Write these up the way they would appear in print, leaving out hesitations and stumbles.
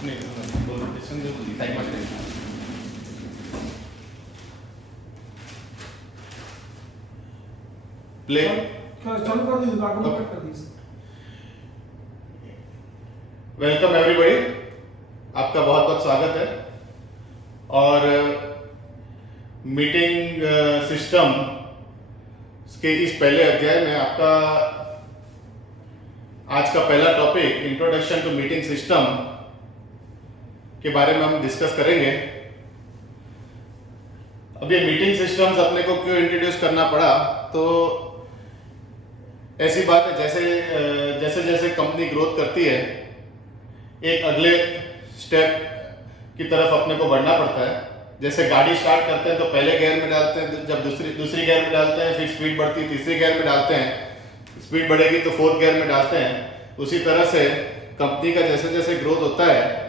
Play चालू कर the document कर दी। वेलकम एवरीबॉडी, आपका बहुत बहुत स्वागत है। और मीटिंग सिस्टम के इस पहले अध्याय में आपका आज का पहला topic introduction to meeting system के बारे में हम डिस्कस करेंगे। अब ये मीटिंग सिस्टम्स अपने को क्यों इंट्रोड्यूस करना पड़ा, तो ऐसी बात है जैसे जैसे कंपनी ग्रोथ करती है एक अगले स्टेप की तरफ अपने को बढ़ना पड़ता है। जैसे गाड़ी स्टार्ट करते हैं तो पहले गियर में डालते हैं, जब दूसरी गियर में डालते हैं, फिर स्पीड बढ़ती है, तीसरी गियर में डालते हैं, स्पीड बढ़ेगी तो फोर्थ गियर में डालते हैं। उसी तरह से कंपनी का जैसे जैसे ग्रोथ होता है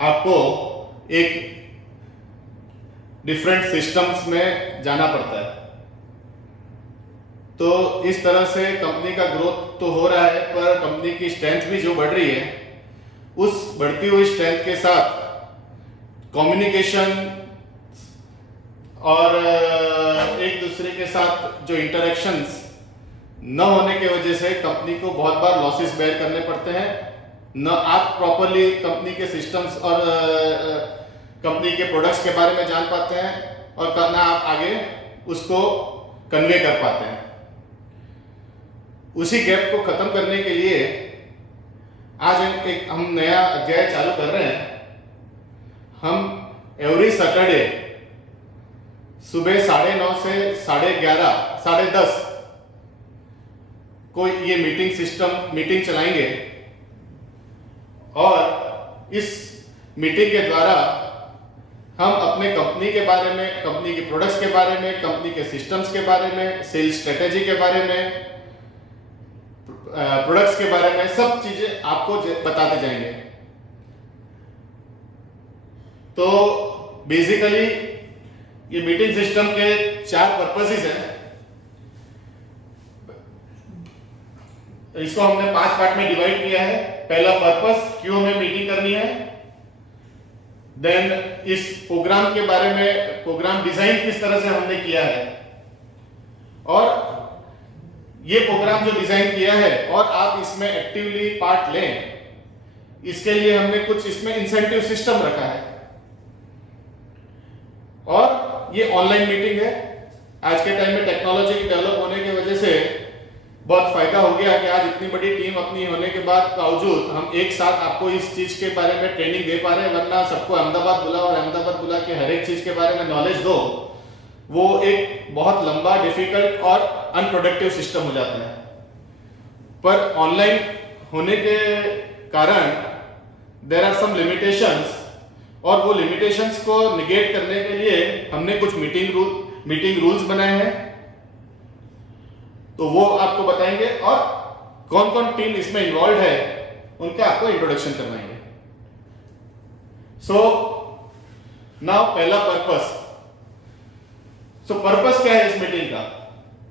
आपको एक डिफरेंट सिस्टम्स में जाना पड़ता है। तो इस तरह से कंपनी का ग्रोथ तो हो रहा है, पर कंपनी की स्ट्रेंथ भी जो बढ़ रही है, उस बढ़ती हुई स्ट्रेंथ के साथ कम्युनिकेशन और एक दूसरे के साथ जो इंटरेक्शंस न होने की वजह से कंपनी को बहुत बार लॉसेस बेयर करने पड़ते हैं। न आप प्रॉपरली कंपनी के सिस्टम्स और कंपनी के प्रोडक्ट्स के बारे में जान पाते हैं, और ना आप आगे उसको कन्वे कर पाते हैं। उसी गैप को खत्म करने के लिए आज हम नया अध्याय चालू कर रहे हैं। हम एवरी सैटरडे सुबह 9:30 से 11:30, 10:30 को ये मीटिंग चलाएंगे, और इस मीटिंग के द्वारा हम अपने कंपनी के बारे में, कंपनी के प्रोडक्ट्स के बारे में, कंपनी के सिस्टम्स के बारे में, सेल्स स्ट्रेटेजी के बारे में, प्रोडक्ट्स के बारे में सब चीजें आपको बताते जाएंगे। तो बेसिकली ये मीटिंग सिस्टम के 4 पर्पसेस हैं। इसको हमने 5 पार्ट में डिवाइड किया है। पहला पर्पस, क्यों हमें मीटिंग करनी है। देन इस प्रोग्राम के बारे में, प्रोग्राम डिजाइन किस तरह से हमने किया है, और ये प्रोग्राम जो डिजाइन किया है और आप इसमें एक्टिवली पार्ट लें, इसके लिए हमने कुछ इसमें इंसेंटिव सिस्टम रखा है। और ये ऑनलाइन मीटिंग है। आज के टाइम में टेक्नोलॉजी की डेवलप होने की वजह से बहुत फायदा हो गया कि आज इतनी बड़ी टीम अपनी होने के बावजूद हम एक साथ आपको इस चीज के बारे में ट्रेनिंग दे पा रहे हैं। वरना सबको अहमदाबाद बुला और अहमदाबाद बुला के हर एक चीज के बारे में नॉलेज दो, वो एक बहुत लंबा, डिफिकल्ट और अनप्रोडक्टिव सिस्टम हो जाता है। पर ऑनलाइन होने के कारण देयर आर सम लिमिटेशंस, और वो लिमिटेशंस को निगेट करने के लिए हमने कुछ मीटिंग रूल्स बनाए हैं। तो वो आपको बताएंगे, और कौन कौन टीम इसमें इन्वॉल्व है उनका आपको इंट्रोडक्शन करवाएंगे। सो नाउ पहला पर्पस। सो पर्पस क्या है इस मीटिंग का।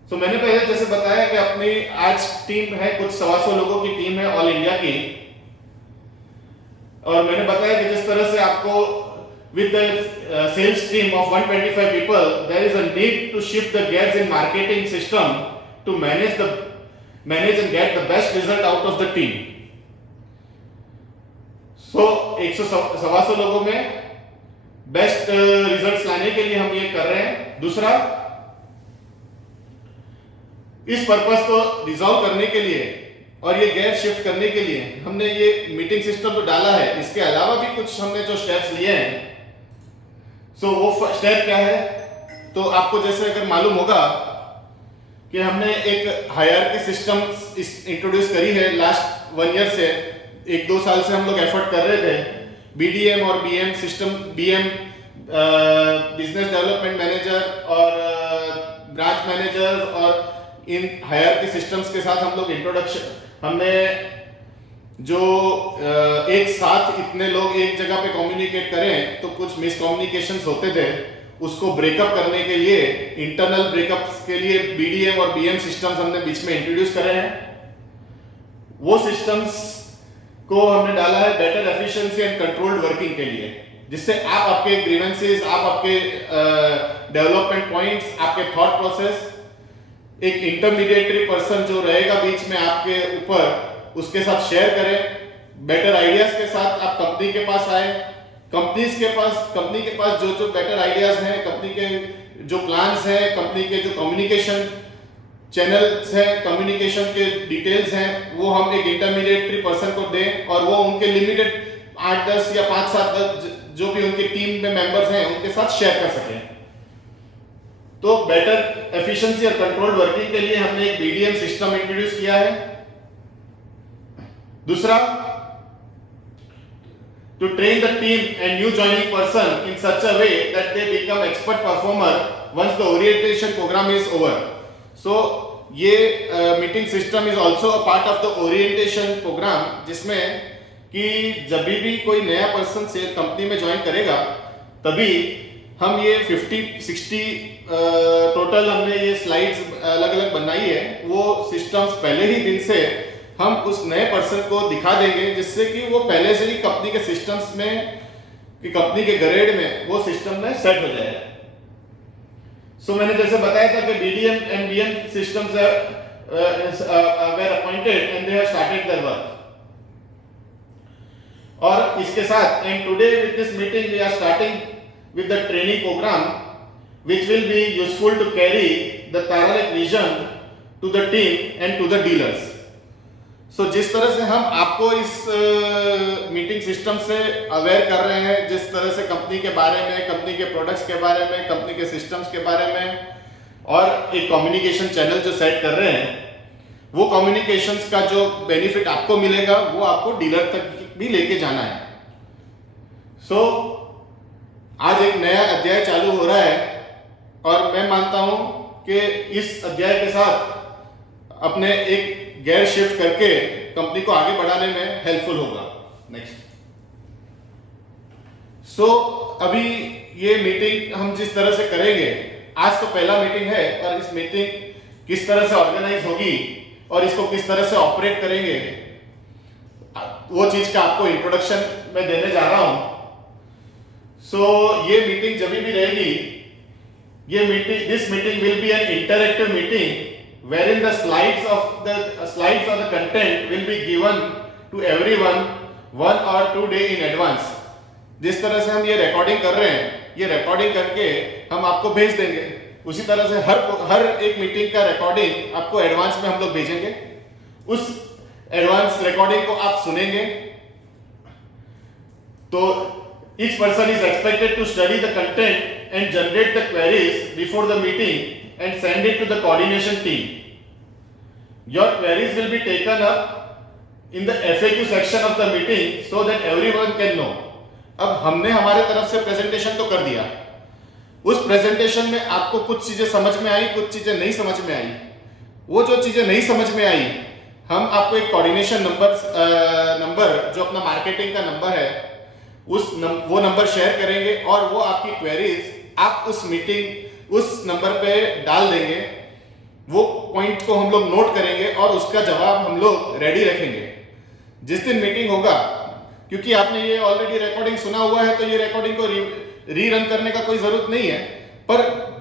सो मैंने पहले जैसे बताया कि अपनी आज टीम है, कुछ 125 लोगों की टीम है ऑल इंडिया की, और मैंने बताया कि जिस तरह से आपको with the sales team of 125 people, there is a need to shift the gears in marketing system to manage and get the best result out of the team. So 125 लोगों में बेस्ट रिजल्ट्स लाने के लिए हम ये कर रहे हैं। दूसरा, इस पर्पस को रिजॉल्व करने के लिए और ये गैप शिफ्ट करने के लिए हमने ये मीटिंग सिस्टम तो डाला है। इसके अलावा भी कुछ हमने जो स्टेप्स लिए हैं, सो वो स्टेप क्या है, तो आपको जैसे अगर मालूम होगा कि हमने एक हायरार्की सिस्टम इंट्रोड्यूस करी है लास्ट 1 ईयर से, 1-2 साल से हम लोग एफर्ट कर रहे थे। BDM और BM system, BM business development manager और ब्रांच मैनेजर, और इन हायरार्की सिस्टम्स के साथ हम लोग हमने जो एक साथ इतने लोग एक जगह पे कम्युनिकेट करें तो कुछ मिसकम्युनिकेशंस होते थे, उसको ब्रेकअप करने के लिए, इंटरनल ब्रेकअप्स के लिए BDM और BM सिस्टम्स हमने बीच में इंट्रोड्यूस करे हैं। वो सिस्टम्स को हमने डाला है better efficiency and controlled working के लिए, जिससे आप आपके ग्रीवेंसेस, आप आपके डेवलपमेंट पॉइंट्स, आपके थॉट प्रोसेस, एक इंटरमीडिएटरी पर्सन जो रहेगा बीच में आपके ऊपर, उसके साथ शेयर करें। बेटर आइडियाज के साथ आप कंपनी के पास आए, कंपनी के पास जो बेटर आइडियाज हैं, कंपनी के जो प्लान्स हैं, कंपनी के जो कम्युनिकेशन चैनल्स हैं, कम्युनिकेशन के डिटेल्स हैं, वो हम एक इंटरमीडिएटरी पर्सन को दें और वो उनके लिमिटेड 8-10 या 5-7 जो भी उनके टीम में मेंबर्स हैं उनके साथ शेयर कर सकें। तो बेटर एफिशिएंसी और कंट्रोल वर्किंग के लिए हमने एक बीडीएम सिस्टम इंट्रोड्यूस किया है। दूसरा, to train the team and new joining person in such a way that they become expert performer once the orientation program is over. So ये meeting system is also a part of the orientation program, जिसमें कि जब भी कोई नया person से company में join करेगा तभी हम ये 50-60 टोटल हमने ये स्लाइड्स अलग अलग बनाई है, वो सिस्टम्स पहले ही दिन से हम उस नए पर्सन को दिखा देंगे, जिससे कि वो पहले से ही कंपनी के सिस्टम्स में, कि कंपनी के ग्रेड में वो सिस्टम में सेट हो जाएगा। सो मैंने जैसे बताया था कि BDM and DM systems were appointed and they have started their work. और इसके साथ, and today with this meeting we are starting with the training program which will be useful to carry the Tharalek vision to the team and to the dealers. So जिस तरह से हम आपको इस meeting system से aware कर रहे हैं, जिस तरह से कंपनी के बारे में, कंपनी के प्रोडक्ट्स के बारे में, कंपनी के सिस्टम्स के बारे में, और एक कम्युनिकेशन चैनल जो सेट कर रहे हैं, वो कम्युनिकेशंस का जो बेनिफिट आपको मिलेगा वो आपको डीलर तक भी लेके जाना है। सो आज एक नया अध्याय चालू हो रहा है और मैं मानता हूं कि इस अध्याय के साथ अपने एक गेयर शिफ्ट करके कंपनी को आगे बढ़ाने में हेल्पफुल होगा। नेक्स्ट। सो अभी ये मीटिंग हम जिस तरह से करेंगे, आज तो पहला मीटिंग है और इस मीटिंग किस तरह से ऑर्गेनाइज होगी और इसको किस तरह से ऑपरेट करेंगे, वो चीज का आपको इंट्रोडक्शन मैं देने जा रहा हूं। सो ये मीटिंग जब भी रहेगी, ये meeting, this meeting will be an interactive meeting wherein the slides of the content will be given to everyone 1 or 2 days in advance. जिस तरह से हम ये रिकॉर्डिंग कर रहे हैं, ये रिकॉर्डिंग करके हम आपको भेज देंगे, उसी तरह से हर एक मीटिंग का रिकॉर्डिंग आपको एडवांस में हम लोग भेजेंगे। उस एडवांस रिकॉर्डिंग को आप सुनेंगे। तो each person is expected to study the content and generate the queries before the meeting and send it to the coordination team. Your queries will be taken up in the FAQ section of the meeting so that everyone can know. अब हमने हमारे तरफ से presentation तो कर दिया, उस presentation में आपको कुछ चीजें समझ में आई, कुछ चीजें नहीं समझ में आई। वो जो चीजें नहीं समझ में आई, हम आपको एक कोऑर्डिनेशन नंबर जो अपना मार्केटिंग का नंबर है, वो नंबर शेयर करेंगे और वो आपकी क्वेरीज आप उस नंबर पे डाल देंगे। वो पॉइंट को हम लोग नोट करेंगे और उसका जवाब हम लोग रेडी रखेंगे। जिस दिन मीटिंग होगा, क्योंकि आपने ये ऑलरेडी रिकॉर्डिंग सुना हुआ है, तो ये रिकॉर्डिंग को रीरन करने का कोई जरूरत नहीं है, पर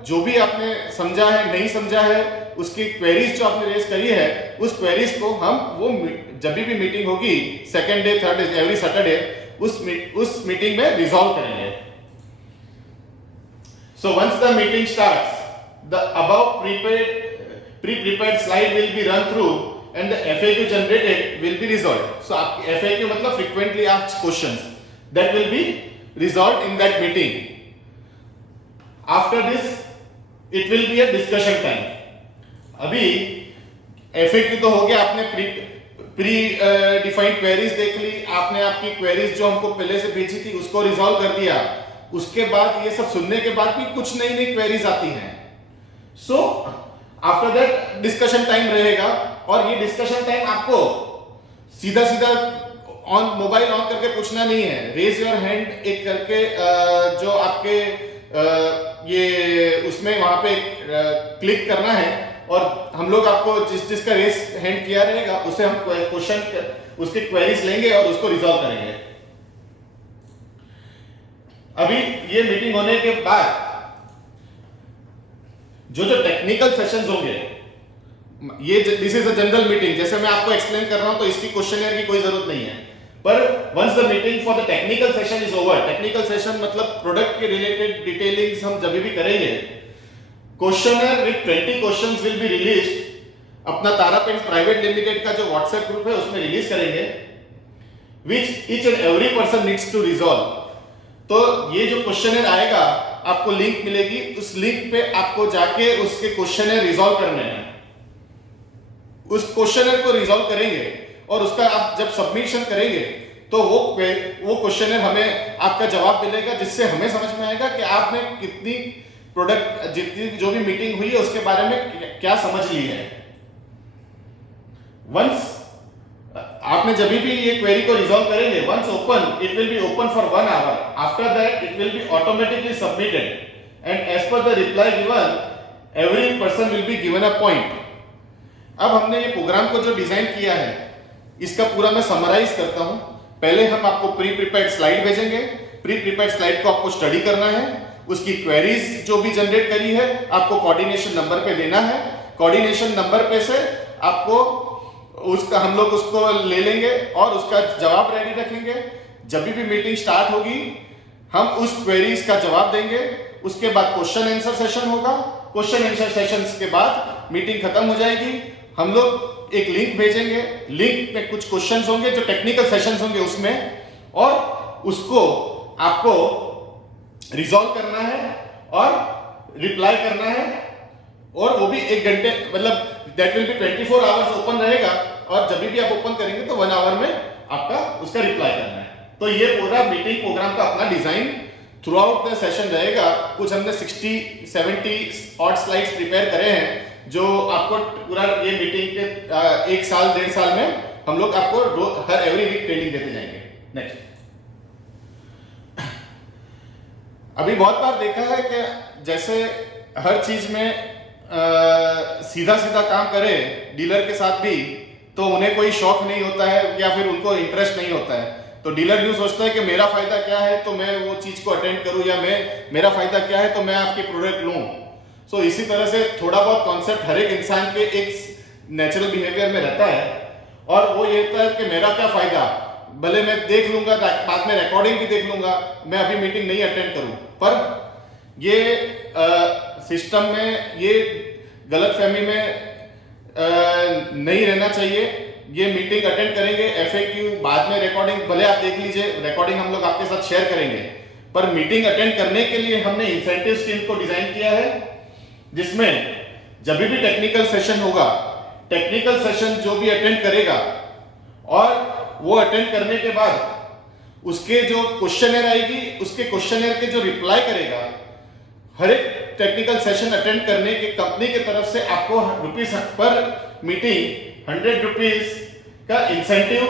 जो भी आपने समझा है, नहीं समझा है, उसकी क्वेरीज जो आपने रेज करी है, उस क्वेरीज को हम वो जब भी मीटिंग होगी, second day, third day, every Saturday, उस मीटिंग में रिजॉल्व करेंगे। So once the meeting starts, the above pre-prepared slide will be run through and the FAQ generated will be resolved. So आपकी FAQ मतलब frequently asked questions, that will be resolved in that meeting. After this, it will be a discussion time. अभी FAQ तो हो गया, आपने pre-defined queries देख ली, आपने आपकी queries जो हमको पहले से भेजी थी उसको resolve कर दिया। उसके बाद ये सब सुनने के बाद भी कुछ नई नई क्वेरीज आती हैं। So after that discussion time रहेगा और ये डिस्कशन टाइम आपको सीधा मोबाइल ऑन करके पूछना नहीं है। रेज योर हैंड एक करके जो आपके ये उसमें वहां पे क्लिक करना है और हम लोग आपको जिसका रेस हैंड किया रहेगा उसे हम क्वेश्चन उसके क्वेरीज लेंगे और उसको रिजॉल्व करेंगे। अभी ये मीटिंग होने के बाद जो टेक्निकल सेशंस होंगे, ये this is a general meeting, जैसे मैं आपको एक्सप्लेन कर रहा हूं तो इसकी क्वेश्चनर की कोई जरूरत नहीं है, पर once the meeting for the technical session is over, technical session मतलब प्रोडक्ट के रिलेटेड डिटेलिंग्स हम जब भी करेंगे, questioner with 20 questions will be released, अपना तारा पेंट्स प्राइवेट लिमिटेड का जो व्हाट्सएप ग्रुप है उसमें रिलीज करेंगे, which each and every person needs to resolve. तो ये जो क्वेश्चनर आएगा आपको लिंक मिलेगी, उस लिंक पे आपको जाके उसके क्वेश्चनर रिजॉल्व करने हैं, उस क्वेश्चनर को रिजॉल्व करेंगे और उसका आप जब सबमिशन करेंगे तो वो क्वेश्चनर हमें आपका जवाब मिलेगा, जिससे हमें समझ में आएगा कि आपने कितनी प्रोडक्ट जितनी जो भी मीटिंग हुई है उसके बारे में क्या समझ ली है। वंस आपने जब भी ये क्वेरी को रिजॉल्व करेंगे, once open it will be open for 1 hour, after that it will be automatically submitted and as per the reply given every person will be given a point. अब हमने ये programme को जो design किया है इसका पूरा मैं समराइज करता हूं। पहले हम आपको प्री प्रिपेयर्ड स्लाइड भेजेंगे, प्री प्रिपेयर्ड स्लाइड को आपको स्टडी करना है, उसकी क्वेरीज जो भी जनरेट करी है आपको कोऑर्डिनेशन नंबर पे देना है, कोऑर्डिनेशन नंबर पे से आपको उसका हम लोग उसको ले लेंगे और उसका जवाब रेडी रखेंगे। जब भी मीटिंग स्टार्ट होगी हम उस क्वेरीज का जवाब देंगे, उसके बाद क्वेश्चन आंसर सेशन होगा, क्वेश्चन आंसर सेशन के बाद मीटिंग खत्म हो जाएगी। हम लोग एक लिंक भेजेंगे, लिंक में कुछ क्वेश्चंस होंगे जो टेक्निकल सेशंस होंगे उसमें, और उसको आपको रिजॉल्व करना है और रिप्लाई करना है, और वो भी 1 घंटे मतलब that will be 24 hours open रहेगा, और जब भी आप ओपन करेंगे तो 1 आवर में आपका उसका रिप्लाई करना है। तो ये पूरा मीटिंग प्रोग्राम का अपना design through out the session रहेगा। कुछ हमने 60-70 ऑड स्लाइड्स प्रिपेयर करे हैं जो आपको पूरा ये मीटिंग के 1 साल 1.5 साल में हम लोग आपको हर एवरी वीक ट्रेनिंग देते जाएंगे। नेक्स्ट, अभी बहुत बार देखा है कि जैसे हर चीज में सीधा सीधा काम करे डीलर के साथ भी, तो उन्हें कोई शौक नहीं होता है या फिर उनको इंटरेस्ट नहीं होता है। तो डीलर यूं सोचता है कि मेरा फायदा क्या है तो मैं वो चीज को अटेंड करूं, या मेरा फायदा क्या है तो मैं आपकी प्रोडक्ट लूं। सो इसी तरह से थोड़ा बहुत कॉन्सेप्ट हर एक इंसान के एक नेचुरल बिहेवियर में रहता है, और वो ये होता है कि मेरा क्या फायदा, भले मैं देख लूंगा, बाद में रिकॉर्डिंग भी देख लूंगा, मैं अभी मीटिंग नहीं अटेंड करूं। पर ये सिस्टम में ये गलतफहमी में नहीं रहना चाहिए। ये मीटिंग अटेंड करेंगे, एफएक्यू बाद में रिकॉर्डिंग भले आप देख लीजिए, रिकॉर्डिंग हम लोग आपके साथ शेयर करेंगे, पर मीटिंग अटेंड करने के लिए हमने इंसेंटिव स्कीम को डिजाइन किया है, जिसमें जब भी टेक्निकल सेशन होगा, टेक्निकल सेशन जो भी अटेंड करेगा और वो अटेंड करने के बाद उसके जो क्वेश्चनर आएगी, उसके क्वेश्चनर के जो रिप्लाई करेगा, हर एक टेक्निकल सेशन अटेंड करने के कंपनी की तरफ से आपको रुपीस पर मीटिंग 100 रुपीस का इंसेंटिव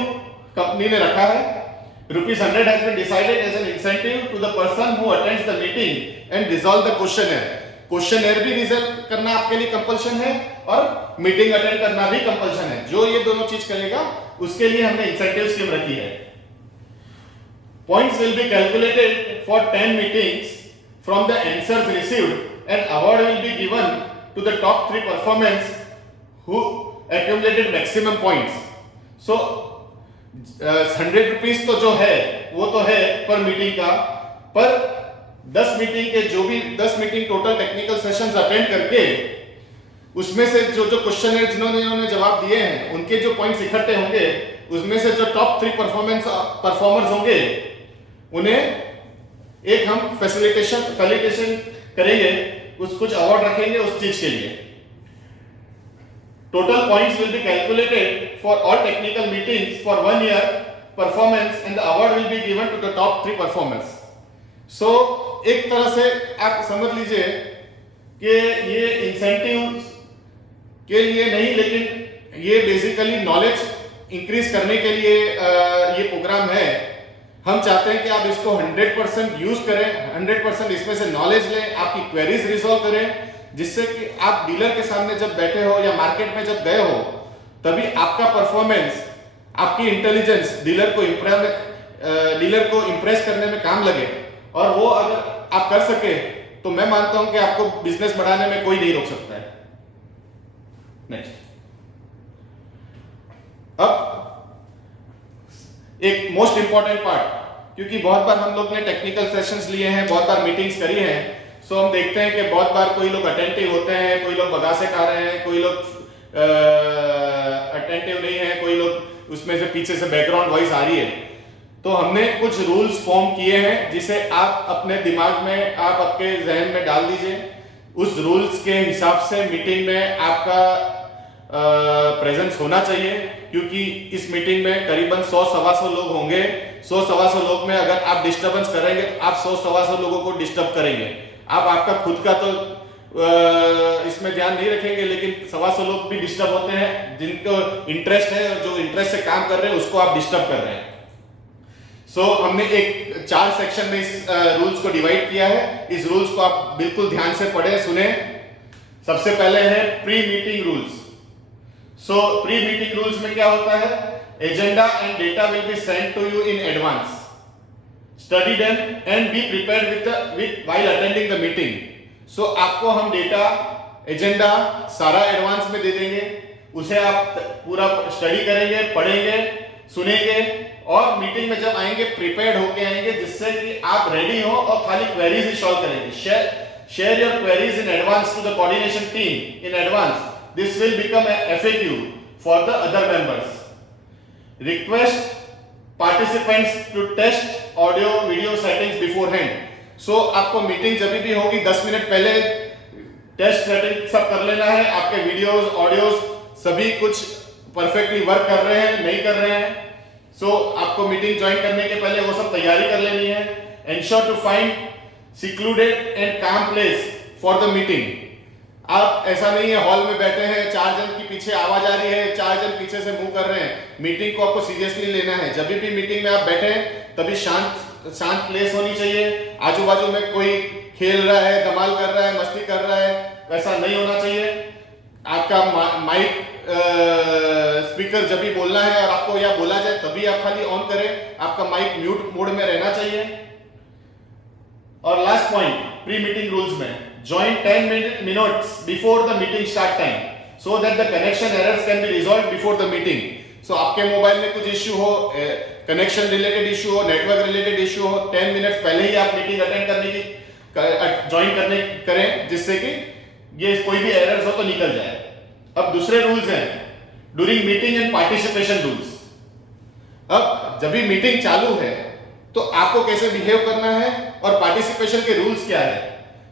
कंपनी ने रखा है। ₹100 has been decided as an incentive to the person who attends the meeting and resolve the questionnaire. Questionnaire भी रिजल्व करना आपके लिए कंपल्शन है और मीटिंग अटेंड करना भी कंपल्शन है। जो ये दोनों चीज करेगा उसके लिए हमने इंसेंटिव स्कीम रखी है। Points will be calculated for 10 meetings from the answers received, and award will be given to the top 3 performers who accumulated maximum points. So 100 rupees तो जो है वो तो है पर मीटिंग का, पर 10 मीटिंग के जो भी 10 meeting total technical sessions attend करके उसमें से जो क्वेश्चन है जिन्होंने जवाब दिए हैं उनके जो पॉइंट्स इकट्ठे होंगे, उसमें से जो टॉप 3 परफॉर्मर्स होंगे उन्हें एक हम फैसिलिटेशन करेंगे, कुछ अवार्ड रखेंगे उस चीज के लिए। Total points will be calculated for all technical meetings for 1 year performance, and the award will be given to the top 3 performers. So एक तरह से आप समझ लीजिए कि ये इंसेंटिव के लिए नहीं, लेकिन ये बेसिकली नॉलेज इंक्रीज करने के लिए ये प्रोग्राम है। हम चाहते हैं कि आप इसको 100% यूज करें, 100% इसमें से नॉलेज लें, आपकी क्वेरीज रिजॉल्व करें, जिससे कि आप डीलर के सामने जब बैठे हो या मार्केट में जब गए हो, तभी आपका परफॉर्मेंस, आपकी इंटेलिजेंस डीलर को इंप्रेस करने में काम लगे। और वो अगर आप कर सके तो मैं मानता हूं कि आपको बिजनेस बढ़ाने में कोई नहीं रोक सकता है। नेक्स्ट, अब एक मोस्ट इंपॉर्टेंट पार्ट, क्योंकि बहुत बार हम लोग ने टेक्निकल सेशंस लिए हैं, बहुत बार मीटिंग्स करी हैं, सो हम देखते हैं कि बहुत बार कोई लोग अटेंटिव होते हैं, कोई लोग बगासे खा रहे हैं, कोई लोग अटेंटिव नहीं है, कोई लोग उसमें से पीछे से बैकग्राउंड वॉइस आ रही है। तो हमने कुछ रूल्स फॉर्म किए हैं जिसे आप अपने दिमाग में, आप आपके जहन में डाल दीजिए। उस रूल्स के हिसाब से मीटिंग में आपका प्रेजेंस होना चाहिए, क्योंकि इस मीटिंग में करीबन 100-125 लोग होंगे। 100-125 लोग में अगर आप डिस्टर्बेंस करेंगे तो आप 100-125 लोगों को डिस्टर्ब करेंगे। आप आपका खुद का तो इसमें ध्यान नहीं रखेंगे, लेकिन 125 लोग भी डिस्टर्ब होते हैं, जिनको इंटरेस्ट है और जो इंटरेस्ट से काम कर रहे हैं उसको आप डिस्टर्ब कर रहे हैं। सो हमने एक 4 सेक्शन में इस रूल्स को डिवाइड किया है। इस रूल्स को आप बिल्कुल ध्यान से पढ़े, सुने। सबसे पहले है pre meeting rules. So pre meeting rules में क्या होता है? Agenda and data will be sent to you in advance, study them and be prepared with while attending the meeting. So आपको हम डेटा, एजेंडा सारा एडवांस में दे देंगे, उसे आप पूरा स्टडी करेंगे, पढ़ेंगे, सुनेंगे और मीटिंग में जब आएंगे प्रिपेयर्ड होके आएंगे, जिससे कि आप रेडी हो और खाली क्वेरीज ही सॉल्व करेंगे। Share your queries in advance to the coordination team in advance. This will become a FAQ for the other members. Request participants to test audio video settings beforehand. So आपको meeting जब भी होगी 10 minute पहले test setting सब कर लेना है। आपके वीडियोस, ऑडियोज सभी कुछ परफेक्टली वर्क कर रहे हैं, नहीं कर रहे हैं। सो आपको मीटिंग ज्वाइन करने के पहले वो सब तैयारी कर लेनी है। Ensure to find secluded and calm place for the meeting. आप ऐसा नहीं है हॉल में बैठे हैं, 4 जन की पीछे आवाज आ रही है, 4 जन पीछे से मूव कर रहे हैं। मीटिंग को आपको सीरियसली लेना है। जब भी मीटिंग में आप बैठे तभी शांत प्लेस होनी चाहिए। आजू बाजू में कोई खेल रहा है, धमाल कर रहा है, मस्ती कर रहा है, वैसा नहीं होना चाहिए। आपका माइक स्पीकर जब भी बोलना है और आपको या बोला जाए तभी आप खाली ऑन करें। आपका माइक म्यूट मोड में रहना चाहिए। और last point pre meeting rules में, join 10 minutes before the meeting start time so that the connection errors can be resolve before the meeting. So आपके मोबाइल में कुछ इश्यू हो, कनेक्शन रिलेटेड इश्यू हो, नेटवर्क रिलेटेड इश्यू हो, 10 minutes पहले ही आप meeting attend करने की ज्वाइन करें, जिससे कि ये कोई भी एरर्स हो तो निकल जाए। अब दूसरे रूल्स हैं during meeting and participation rules. अब जब भी मीटिंग चालू है तो आपको कैसे बिहेव करना है और पार्टिसिपेशन के रूल्स क्या है।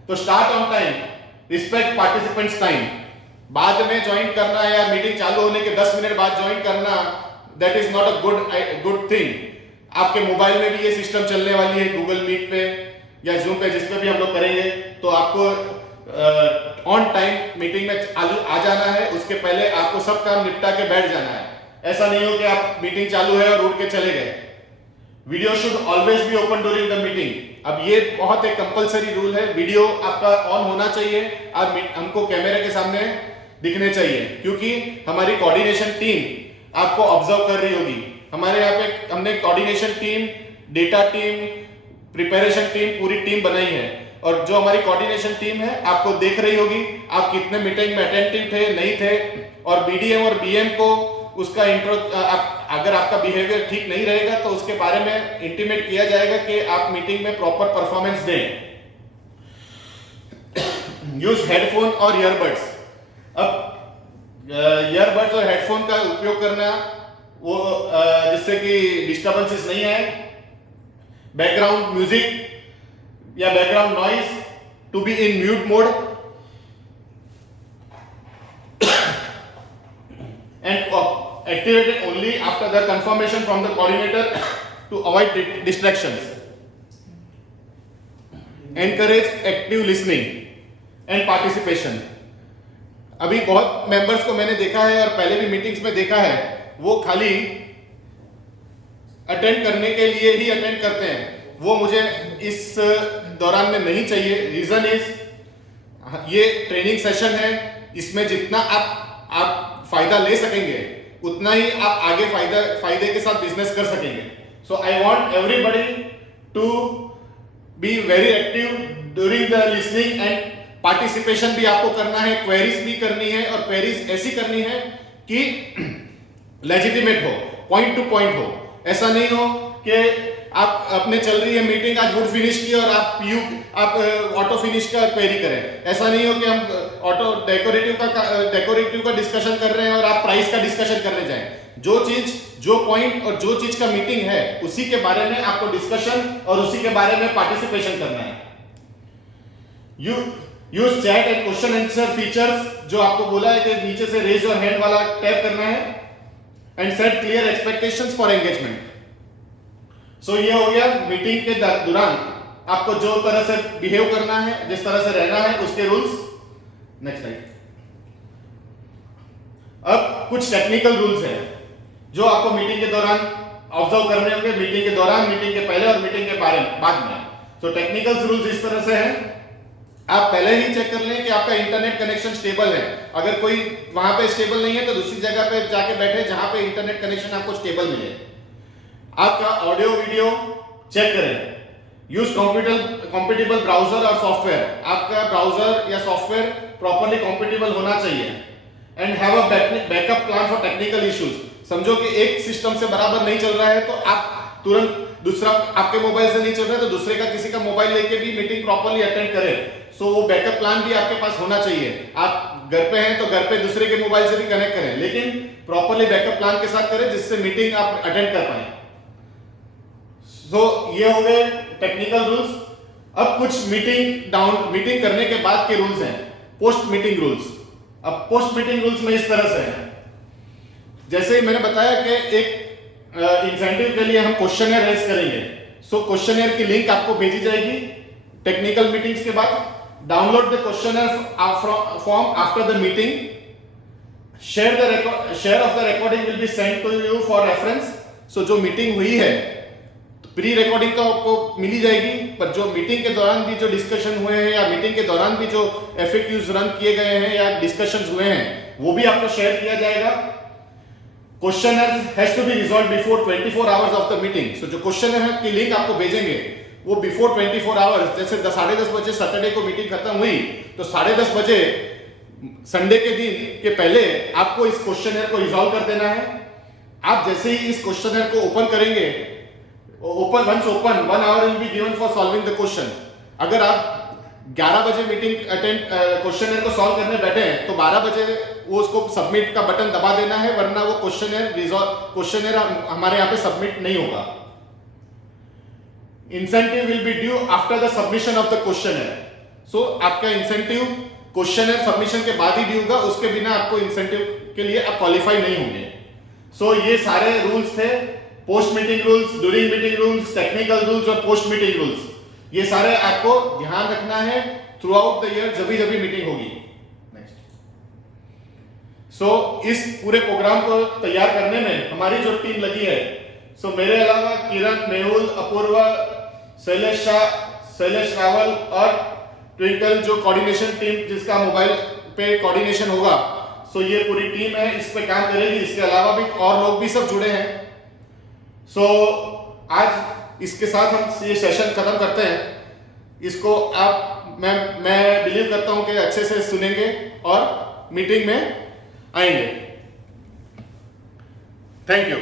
तो start on time, respect participants time. बाद में ज्वाइन करना या मीटिंग चालू होने के 10 मिनट बाद ज्वाइन करना, that is not a good thing. आपके मोबाइल में भी ये सिस्टम चलने वाली है, गूगल मीट पे या जूम पे, जिस पे भी हम लोग करेंगे, तो आपको ऑन टाइम मीटिंग में आ जाना है। उसके पहले आपको सब काम निपटा के बैठ जाना है। ऐसा नहीं हो कि आप मीटिंग चालू है और उठ के चले गए। Video should always be open during the meeting. अब ये बहुत एक कंपलसरी रूल है, वीडियो आपका ऑन होना चाहिए। आप हमको कैमरे के सामने दिखने चाहिए, क्योंकि हमारी कोऑर्डिनेशन टीम आपको ऑब्जर्व कर रही होगी। हमारे यहाँ पे हमने coordination team, data team, preparation team, पूरी टीम बनाई है। और जो हमारी कोऑर्डिनेशन टीम है आपको देख रही होगी आप कितने मीटिंग में अटेंटिव थे, नहीं थे। और BDM और BM को उसका अगर आपका बिहेवियर ठीक नहीं रहेगा तो उसके बारे में इंटीमेट किया जाएगा कि आप मीटिंग में प्रॉपर परफॉर्मेंस दें। यूज हेडफोन और ईयरबड्स। अब ईयरबड्स और हेडफोन का उपयोग करना वो जिससे कि डिस्टर्बेंसेस नहीं है। बैकग्राउंड म्यूजिक या background noise to be in mute mode and activated only after the confirmation from the coordinator to avoid distractions. Encourage active listening and participation. अभी बहुत मेंबर्स को मैंने देखा है और पहले भी मीटिंग्स में देखा है, वो खाली अटेंड करने के लिए ही अटेंड करते हैं। वो मुझे इस दौरान में नहीं चाहिए। रीजन इज ये ट्रेनिंग सेशन है, इसमें जितना आप फायदा ले सकेंगे उतना ही आप आगे फायदे के साथ बिजनेस कर सकेंगे. So I want everybody to be very active during the listening and participation भी आपको करना है, क्वेरीज भी करनी है और क्वेरीज ऐसी करनी है कि लेजिटिमेट हो, पॉइंट टू पॉइंट हो. ऐसा नहीं हो कि आप अपने चल रही है मीटिंग, आज वुड फिनिश की और आप ऑटो फिनिश का क्वेरी करें. ऐसा नहीं हो कि हम ऑटो डेकोरेटिव का डिस्कशन कर रहे हैं और आप प्राइस का डिस्कशन करने जाएं. जो चीज, जो पॉइंट और जो चीज का मीटिंग है उसी के बारे में आपको डिस्कशन और उसी के बारे में पार्टिसिपेशन करना है. Use chat and question answer features, जो आपको बोला है कि नीचे से रेज योर हैंड वाला टैप करना है, and set clear expectations for engagement. So ये हो गया मीटिंग के दौरान आपको जो तरह से बिहेव करना है, जिस तरह से रहना है, उसके रूल्स. Next slide. अब कुछ टेक्निकल रूल्स हैं जो आपको मीटिंग के दौरान ऑब्जर्व करने होंगे, मीटिंग के दौरान, मीटिंग के पहले और मीटिंग के बाद में. तो टेक्निकल रूल्स इस तरह से हैं. आप पहले ही चेक कर लें कि आपका इंटरनेट कनेक्शन स्टेबल है. अगर कोई वहां पे स्टेबल नहीं है तो दूसरी जगह पे जाके बैठे जहां पे इंटरनेट कनेक्शन आपको स्टेबल मिले. आपका ऑडियो वीडियो चेक करें. यूज कॉम्पिटेबल ब्राउजर और सॉफ्टवेयर. आपका ब्राउजर या सॉफ्टवेयर प्रॉपर्ली कॉम्पिटेबल होना चाहिए. And have a backup plan for technical issues. समझो कि एक सिस्टम से बराबर नहीं चल रहा है तो आप तुरंत दूसरा, आपके मोबाइल से नहीं चल रहा है तो दूसरे का किसी का मोबाइल लेके भी मीटिंग प्रॉपर्ली अटेंड करें. सो वो बैकअप प्लान भी आपके पास होना चाहिए. आप घर पे हैं तो घर पे दूसरे के मोबाइल से भी कनेक्ट करें, लेकिन प्रॉपर्ली बैकअप प्लान के साथ करें जिससे मीटिंग आप अटेंड कर पाए. सो ये हो गए टेक्निकल रूल्स. अब कुछ मीटिंग करने के बाद के रूल्स हैं, पोस्ट मीटिंग रूल्स. अब पोस्ट मीटिंग रूल्स में इस तरह से है, जैसे ही मैंने बताया कि एक इंसेंटिव के लिए हम क्वेश्चनर रेज करेंगे. सो क्वेश्चनर की लिंक आपको भेजी जाएगी टेक्निकल मीटिंग्स के बाद. Download the questionnaire form after the meeting. Share of the recording will be send to you for reference. So जो मीटिंग हुई है प्री रिकॉर्डिंग तो आपको मिली जाएगी, पर जो मीटिंग के दौरान भी जो डिस्कशन हुए हैं या मीटिंग के दौरान भी जो FAQs रन किए गए हैं या डिस्कशंस हुए हैं वो भी आपको शेयर किया जाएगा. Questionnaire has to be resolve before 24 hours of the meeting. So जो क्वेश्चनर की लिंक आपको भेजेंगे वो बिफोर 24 आवर्स, जैसे 10:30 बजे सैटरडे को मीटिंग खत्म हुई तो 10:30 बजे संडे के दिन के पहले आपको इस क्वेश्चनर को रिजॉल्व कर देना है. आप जैसे ही इस क्वेश्चनर को ओपन करेंगे, once open 1 hour will be given for solving the question. अगर आप 11 बजे मीटिंग अटेंड क्वेश्चनर को सॉल्व करने बैठे हैं तो 12 बजे वो उसको सबमिट का बटन दबा देना है, वरना वो क्वेश्चनर हमारे यहाँ पे सबमिट नहीं होगा. Incentive will be due after the submission of the questionnaire. So आपका इंसेंटिव क्वेश्चनर सबमिशन के बाद ही ड्यू होगा, उसके बिना आपको इंसेंटिव के लिए आप क्वालिफाई नहीं होंगे. सो ये सारे रूल्स थे, post meeting rules, during meeting rules, technical rules और पोस्ट मीटिंग रूल्स. ये सारे आपको ध्यान रखना है थ्रू आउट द ईयर जब भी मीटिंग होगी. नेक्स्ट. सो इस पूरे प्रोग्राम को तैयार करने में हमारी जो टीम लगी है, सो मेरे अलावा किरण, मेहुल, अपूर्वा, शैलेश शाह, शैलेश रावल और ट्विंकल जो कोऑर्डिनेशन टीम जिसका मोबाइल पे कोऑर्डिनेशन होगा, सो ये पूरी टीम है, इस पे काम करेगी. इसके अलावा भी और लोग भी सब जुड़े हैं. सो आज इसके साथ हम ये सेशन खत्म करते हैं. इसको आप मैं बिलीव करता हूं कि अच्छे से सुनेंगे और मीटिंग में आएंगे. Thank you.